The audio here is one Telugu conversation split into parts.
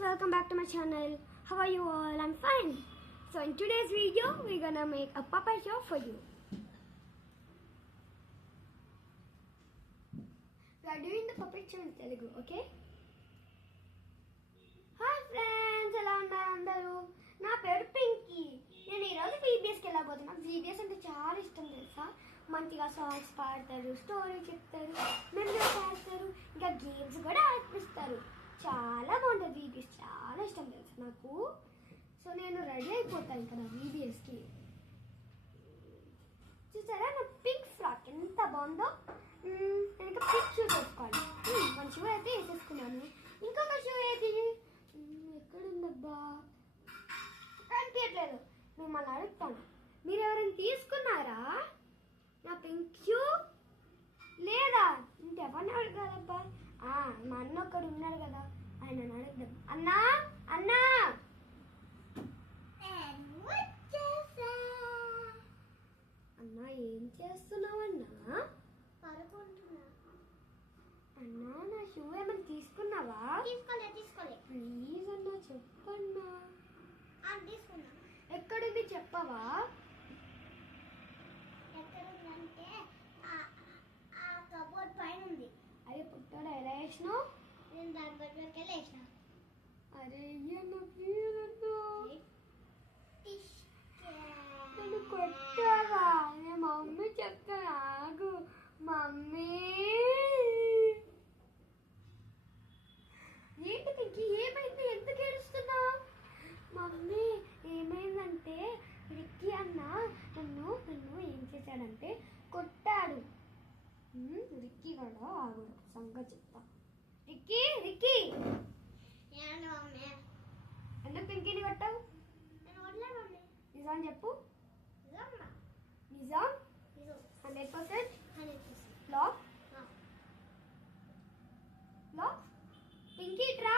welcome back to my channel. How are you all? I'm fine. So in today's video we're gonna make a puppet show for you. We are doing the puppet show in Telugu, okay? Hi friends, ఎలా ఉన్నారు అందరూ? నా పేరు పింకీ. నేను ఈరోజు VBSకి వెళ్ళబోతున్నా. VBS అంటే చాలా ఇష్టం తెలుసా. మంచిగా సాంగ్స్ పాడతారు, స్టోరీ చెప్తారు, మెమరీస్ పాడతారు, ఇంకా గేమ్స్ కూడా ఆడిపిస్తారు. చాలా బాగుంటుంది VBS, చాలా ఇష్టం తెలుసు నాకు. సో నేను రెడీ అయిపోతాను ఇక్కడ VBSకి. చూసారా నా పింక్ ఫ్రాక్ ఎంత బాగుందో. నేను ఇంకా పింక్ షూ వేసుకోవాలి. మన షూ అయితే వేసేసుకున్నాను. ఇంకొక షూ ఏది ఎక్కడుందబ్బా, కనిపించట్లేదు. మిమ్మల్ని అడుగుతాను, మీరు ఎవరైనా తీసుకున్నారా నా పింక్ షూ? లేదా ఇంకెవరిని అడగాలబ్బా? మా అన్న ఒక్కడు ఉన్నాడు కదా, ఆయన అడుగుదాం. అన్నా అన్నా, అన్నా ఏం చేస్తున్నావు అన్నా? అన్నా నా షూ ఏమైనా తీసుకున్నావా? తీసుకోలే. ప్లీజ్ అన్నా చెప్పన్నా. తీసుకున్నా. ఎక్కడుంది చెప్పవా? ఎక్కడుందంటే ఆ కబోర్డ్ పైన ఉంది. అరే పుట్టాడు, ఎలా వేసినావు? నేను దాని దగ్గరికి వెళ్ళి వేసిన. అరే అన్న ప్లీజ్ అన్నా, నన్ను కొట్టావా? నేను మమ్మీ చెప్తాను, ఆగు మమ్మీ. ఏంటి పింకీ, ఏమైంది? ఎందుకు ఏడుస్తున్నావు? మమ్మీ ఏమైందంటే రిక్కీ అన్న నన్ను ఏం చేశాడంటే కొట్టాడు. రిక్కీ కూడా ఆగు, సంగతి చెప్తా. రిక్కీ ఎందుకు పింకీని కొట్టావు? నిజం చెప్పు. నిజం 100%. లాక్ పింకీ ట్రా.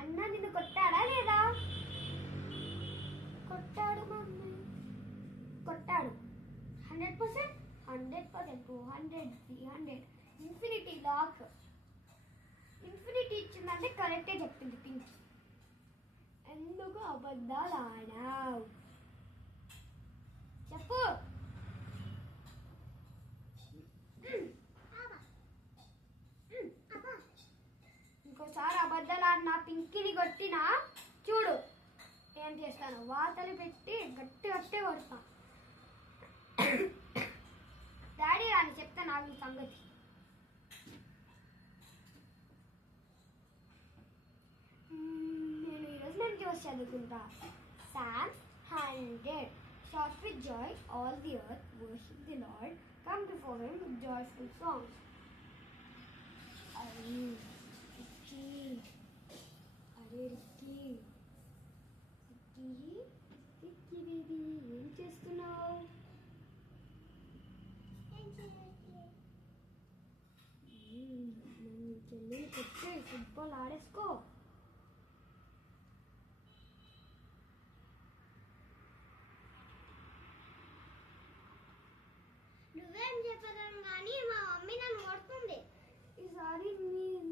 అన్న నిన్ను కొట్టాడా లేదా? కొట్టాడు మమ్మీ, కొట్టాడు. 100%, 200, 300. Infinity lock. ఇన్ఫినిటీ ఇచ్చిందంటే కరెక్టే చెప్తుంది పింకీ. ఎందుకు అబద్ధాలు ఆడావు చెప్పు. ఇంకోసారి అబద్ధాలు ఆడినా పింకీని కొట్టినా చూడు ఏం చేస్తాను. వాతలు పెట్టి గట్టి కొడతా. డాడీ అని చెప్తా నాకు ఈ సంగతి. నేను ఈరోజు నేను చూసి చదువుకుంటా. Psalms 100. Shout with joy, all the earth, worship the Lord, come before him with joyful songs. అరే రిక్కీ బేబీ ఏం చేస్తున్నావు? చెల్లిని కొట్టి ఫుట్బాల్ ఆడేసుకో. నువ్వేం చెప్పగలను కానీ మా మమ్మీ నన్ను కొడుతుంది. ఈసారి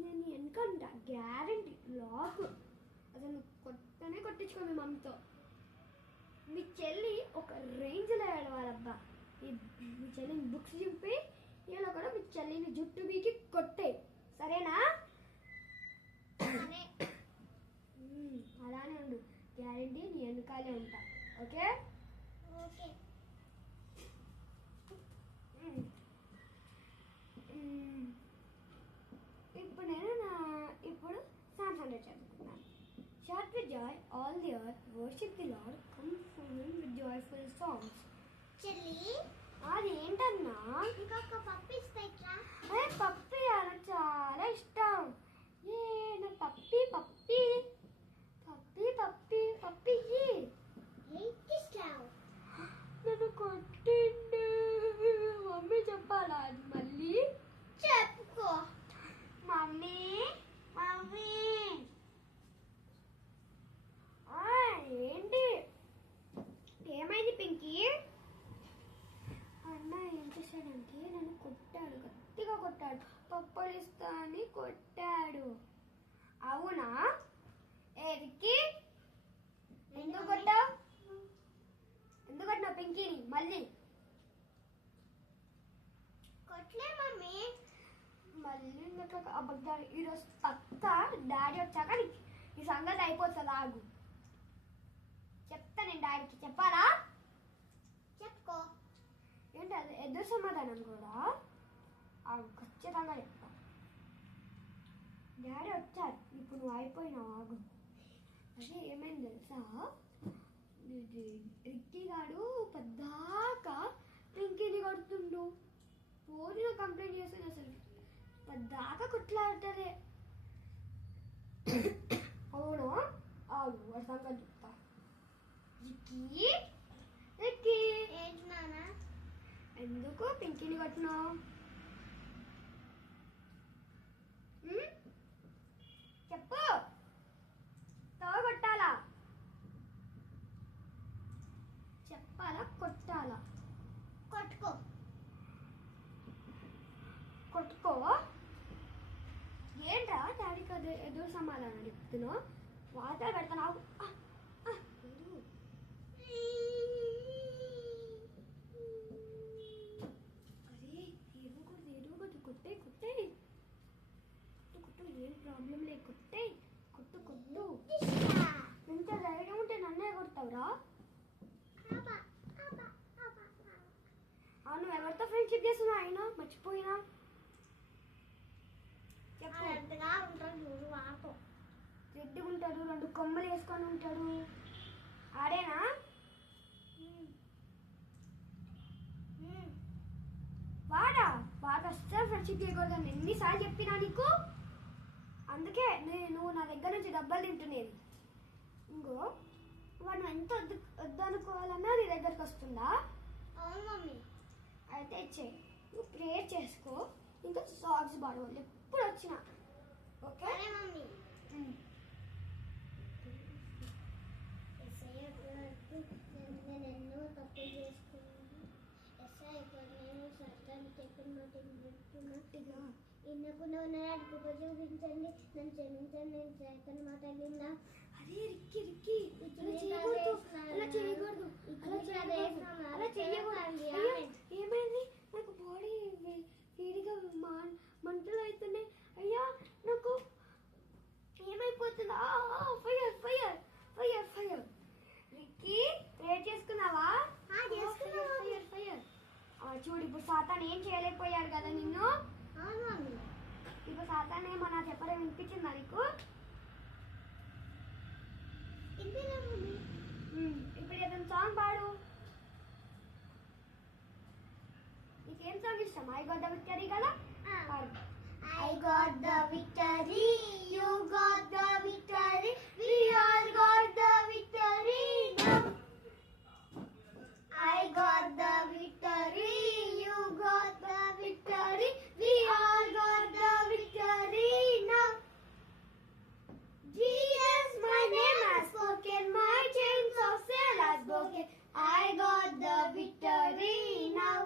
నేను వెనకంట గ్యారంటీ లాక్. అసలు కొట్టించుకో మీ మమ్మీతో. మీ చెల్లి ఒక రేంజ్లో ఏడవాలబ్బా. మీ చెల్లిని బుక్స్ చూపి ఇలా కూడా మీ చెల్లిని జుట్టు బీకి కొట్టే, సరేనా? అలానే ఉండు, గ్యారంటీ నీ వెనకాలే ఉంటా. ఓకే? ఇప్పుడు Psalms 100 చదువుకున్నాను. Shout with joy, all the earth, worship the Lord, come before him with joyful songs. చెల్లి అది ఏంటన్నా? ఇంకొక పప్పి ఇస్తా. అదే పప్పి, నాకు చాలా ఇష్టం. నా పప్పి నన్ను కొట్టిండు. మమ్మీ చెప్పాలా అది మళ్ళీ? చెప్పుకో. మమ్మీ ఏంటి, ఏమైంది పింకీ? అన్న ఏం చేశాడంటే నన్ను కొట్టాడు, గట్టిగా కొట్టాడు. మళ్ళీ కొట్లే మమ్మీ. మళ్ళీ ఇంకా అబద్ధాలు. ఈరోజు పక్కా డాడీ వచ్చాక ఈ సంగతి అయిపోతుంది. ఆగు, చెప్తా నేను డాడీకి. చెప్పాలా? చెప్పుకో. ఏంటి అది ఎదురు సమాధానం కూడా? ఆగు, ఖచ్చితంగా చెప్తా. డాడీ వచ్చారు, ఇప్పుడు నువ్వు అయిపోయినావు. ఆగు. అదే ఏమైంది తెలుసా, ఇది రిక్కీ గాడు పద్దాక పింకీని కొడుతుండు. పోలీసులు కంప్లైంట్ చేస్తుంది. అసలు పద్దాక కొట్లాడతారే. అవును, ఆగు అర్థంగా చెప్తా. రిక్కీ రిక్కీ ఏంటి నాన్న? ఎందుకు పింకీని కొట్టినావు? చెప్పు. తవ కొట్టాలా? చెప్పాలా కొట్టాలా? కొట్టుకో. కొట్టుకో. ఏంట్రా డాడీకి అదే ఎదురు సమాధానం చెప్తున్నావు? వాటర్ పెడతావు. అరే ఏడవకూడదు, ఏడవకూడదు. కొట్టే కొట్టే కొట్టు, ఏం ప్రాబ్లం లేదు. కొట్టే కొట్టు కొట్టు. ఇంత ధైర్యం ఉంటే నన్నే కొడతావురా? అవును, ఎవరితో ఫ్రెండ్షిప్ చేస్తున్నావు? అయినా మర్చిపోయినా. చెప్పు. అలా ఉంటాడు చూడు వాతో. రెడ్డిగా ఉంటాడు, 2 కొమ్మలు వేసుకొని ఉంటాడు. ఆడేనా? వాడు అస్సలు ఫ్రెండ్షిప్ చేయకూడదని ఎన్నిసార్లు చెప్పినా నీకు. అందుకే నువ్వు నా దగ్గర నుంచి డబ్బులు తింటునేది. ఇంకో వాడు ఎంత వద్దనుకోవాలన్నా నీ దగ్గరకు వస్తుందా? అవును మమ్మీ. అయితే ఇచ్చేయి. నువ్వు ప్రేయర్ చేసుకో. ఇంకా సాక్స్ బాడవాలి ఎప్పుడు వచ్చినా. ఓకే? సరే మమ్మీ. నేను ఎన్నో తప్పులు చేసుకున్నాను. ఎస్ఐ నేను సర్కారు చెప్పిన మాట వింటున్నా. వినకుండా ఉన్నట్టు చూపించండి. నన్ను క్షమించండి. నేను సైతం మాట విన్నా. అరే రిక్కీ రిక్కీ, అలా చేయకూడదు, అలా చేయకూడదు, అలా చేయకూడదు, అలా చేయకూడదు. అయ్యో, ఏమైంది? నాకు బాడీ వేడిగా మంటలు అవుతున్నాయి. అయ్యా నాకు ఏమైపోతుందా? Fire fire fire fire. Ricky prayer చేసుకున్నావా? Fire fire. చూడు, ఇప్పుడు సాతాన్ ఏం చేయలేకపోయాడు కదా నిన్ను. అవును మమ్మీ. ఇప్పుడు సాతాన్ ఏమన్నా చెప్పడం వినిపించిందా నీకు? ఇంతేనా మమ్మీ? ఇప్పుడు ఏదైనా సాంగ్ పాడు. నీకేం సాంగ్ ఇష్టం? ఐ గాట్ ద విక్టరీ కదా? పాడు. I got the victory, you got the victory, we all got the victory now. I got the victory, you got the victory, we all got the victory now. Jesus, my name has spoken, my chains of sin has broken. I got the victory now.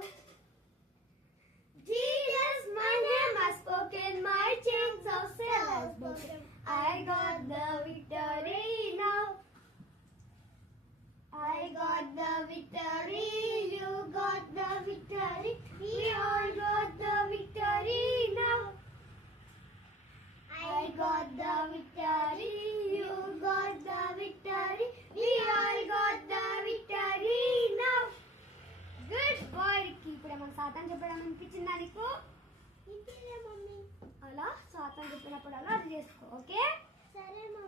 Jesus, my name has spoken, my chains of sin has broken. I got the victory now. I got the victory, you got the victory, we all got the victory now. I got the victory, you got the victory, we all got the victory now. Good boy Ricky. ఇప్పుడు ఏమైనా సాతాన్ చెప్పడం అనిపించిందా నీకు? ఇంతేలే మమ్మీ. అలా సాతాన్ చెప్పినప్పుడు అలా అది చేసుకో. ఓకే? సరే మమ్మీ.